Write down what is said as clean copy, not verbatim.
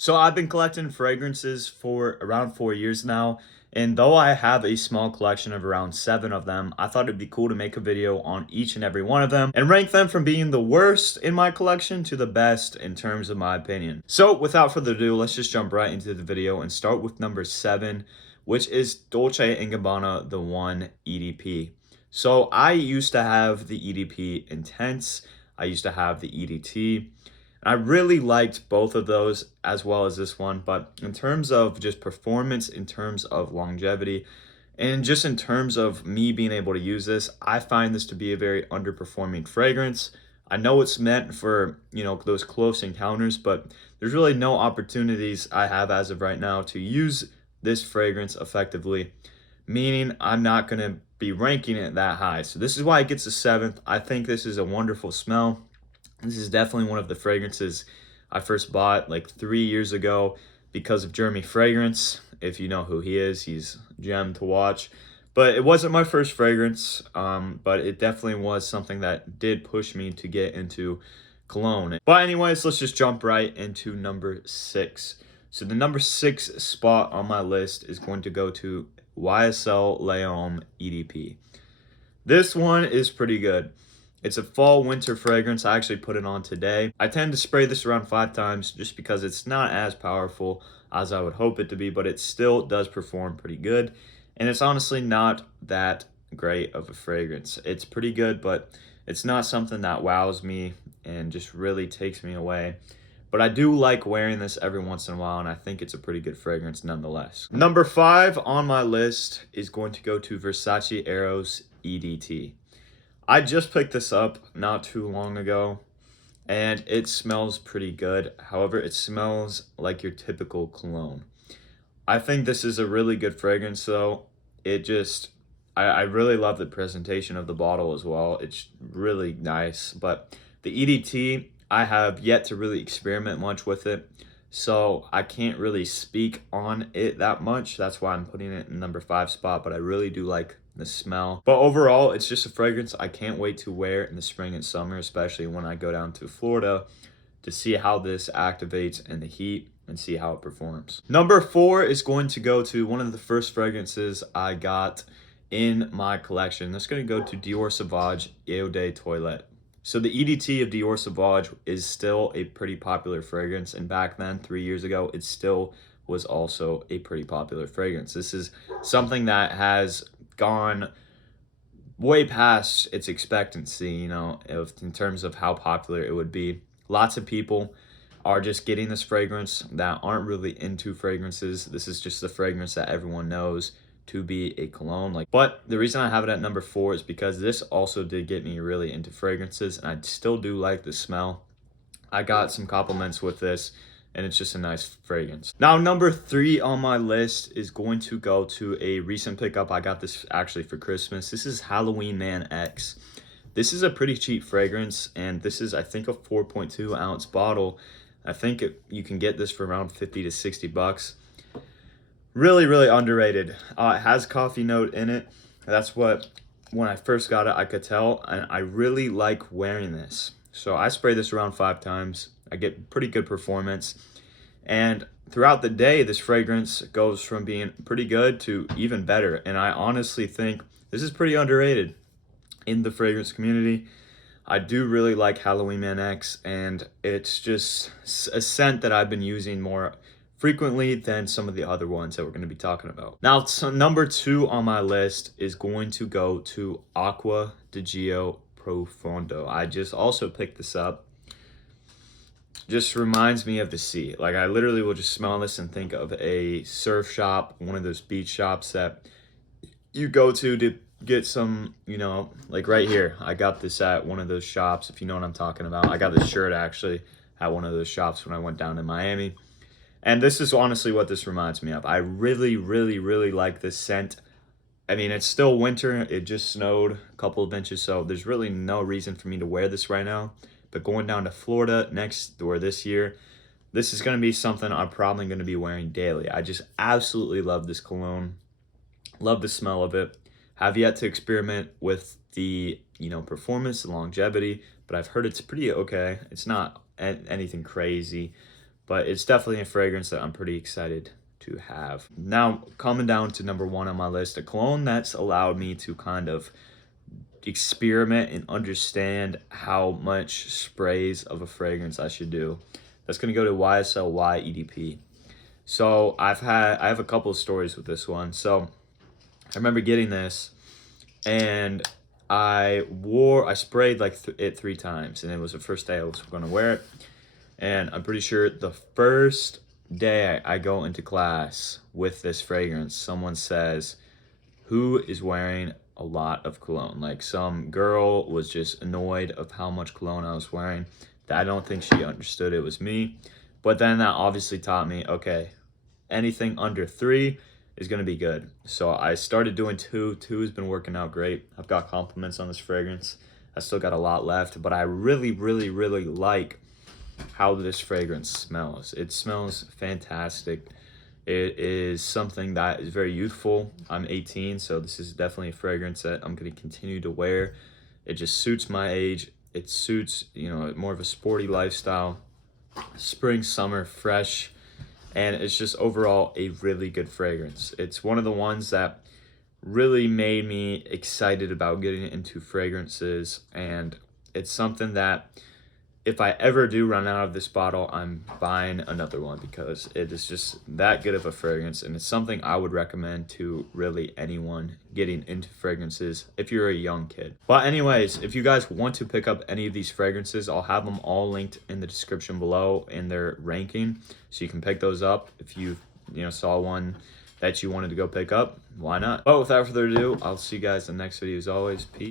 So I've been collecting fragrances for around 4 years now, and though I have a small collection of around 7 of them, I thought it'd be cool to make a video on each and every one of them and rank them from being the worst in my collection to the best in terms of my opinion. So without further ado, let's just jump right into the video and start with number 7, which is Dolce & Gabbana the One EDP. So I used to have the EDP Intense, I used to have the EDT. I really liked both of those as well as this one, but in terms of just performance, in terms of longevity, and just in terms of me being able to use this, I find this to be a very underperforming fragrance. I know it's meant for, those close encounters, but there's really no opportunities I have as of right now to use this fragrance effectively, meaning I'm not going to be ranking it that high. So this is why it gets a 7th. I think this is a wonderful smell. This is definitely one of the fragrances I first bought like 3 years ago because of Jeremy Fragrance. If you know who he is, he's a gem to watch. But it wasn't my first fragrance, but it definitely was something that did push me to get into cologne. But anyways, let's just jump right into number 6. So the number 6 spot on my list is going to go to YSL L'homme EDP. This one is pretty good. It's a fall winter fragrance. I actually put it on today. I tend to spray this around 5 times just because it's not as powerful as I would hope it to be, but it still does perform pretty good. And it's honestly not that great of a fragrance. It's pretty good, but it's not something that wows me and just really takes me away. But I do like wearing this every once in a while, and I think it's a pretty good fragrance nonetheless. Number 5 on my list is going to go to Versace Eros EDT. I just picked this up not too long ago, and it smells pretty good. However, it smells like your typical cologne. I think this is a really good fragrance, though. I really love the presentation of the bottle as well. It's really nice, but the EDT, I have yet to really experiment much with it, so I can't really speak on it that much. That's why I'm putting it in number 5 spot, but I really do like the smell. But overall, it's just a fragrance I can't wait to wear in the spring and summer, especially when I go down to Florida to see how this activates in the heat and see how it performs. Number 4 is going to go to one of the first fragrances I got in my collection. That's going to go to Dior Sauvage EDT Toilette. So the EDT of Dior Sauvage is still a pretty popular fragrance, and back then, 3 years ago, it still was also a pretty popular fragrance. This is something that has gone way past its expectancy, in terms of how popular it would be. Lots of people are just getting this fragrance that aren't really into fragrances. This is just the fragrance that everyone knows to be a cologne. But the reason I have it at number 4 is because this also did get me really into fragrances, and I still do like the smell. I got some compliments with this, and it's just a nice fragrance. Now, number 3 on my list is going to go to a recent pickup. I got this actually for Christmas. This is Halloween Man X. This is a pretty cheap fragrance, and this is, I think, a 4.2 ounce bottle. I think you can get this for around 50 to 60 bucks. Really, really underrated. It has coffee note in it. That's what, when I first got it, I could tell, and I really like wearing this. So I spray this around 5 times. I get pretty good performance. And throughout the day, this fragrance goes from being pretty good to even better. And I honestly think this is pretty underrated in the fragrance community. I do really like Halloween Man X, and it's just a scent that I've been using more frequently than some of the other ones that we're going to be talking about. Now, so number 2 on my list is going to go to Acqua Di Gio Profondo. I just also picked this up. Just reminds me of the sea. I literally will just smell this and think of a surf shop, one of those beach shops that you go to get some, like right here. I got this at one of those shops, if you know what I'm talking about. I got this shirt actually at one of those shops when I went down to Miami. And this is honestly what this reminds me of. I really, really, really like this scent. I mean, it's still winter. It just snowed a couple of inches, so there's really no reason for me to wear this right now. But going down to Florida this year, this is going to be something I'm probably going to be wearing daily. I just absolutely love this cologne. Love the smell of it. Have yet to experiment with the, performance and longevity, but I've heard it's pretty okay. It's not anything crazy. but it's definitely a fragrance that I'm pretty excited to have. Now, coming down to number 1 on my list, a cologne that's allowed me to kind of experiment and understand how much sprays of a fragrance I should do. That's gonna go to YSL Y EDP. So I have a couple of stories with this one. So I remember getting this, and I sprayed like it 3 times, and it was the first day I was gonna wear it. And I'm pretty sure the first day I go into class with this fragrance, someone says, "Who is wearing a lot of cologne?" Like, some girl was just annoyed of how much cologne I was wearing. I don't think she understood it was me. But then that obviously taught me, okay, anything under 3 is gonna be good. So I started doing 2. 2 has been working out great. I've got compliments on this fragrance. I still got a lot left, but I really, really, really like how this fragrance smells. It smells fantastic. It is something that is very youthful. I'm 18, so this is definitely a fragrance that I'm going to continue to wear. It just suits my age. It suits, more of a sporty lifestyle. Spring, summer, fresh, and it's just overall a really good fragrance. It's one of the ones that really made me excited about getting into fragrances, and it's something that if I ever do run out of this bottle, I'm buying another one, because it is just that good of a fragrance, and it's something I would recommend to really anyone getting into fragrances if you're a young kid. But anyways, if you guys want to pick up any of these fragrances, I'll have them all linked in the description below in their ranking, so you can pick those up. If you saw one that you wanted to go pick up, why not? But without further ado, I'll see you guys in the next video. As always, peace.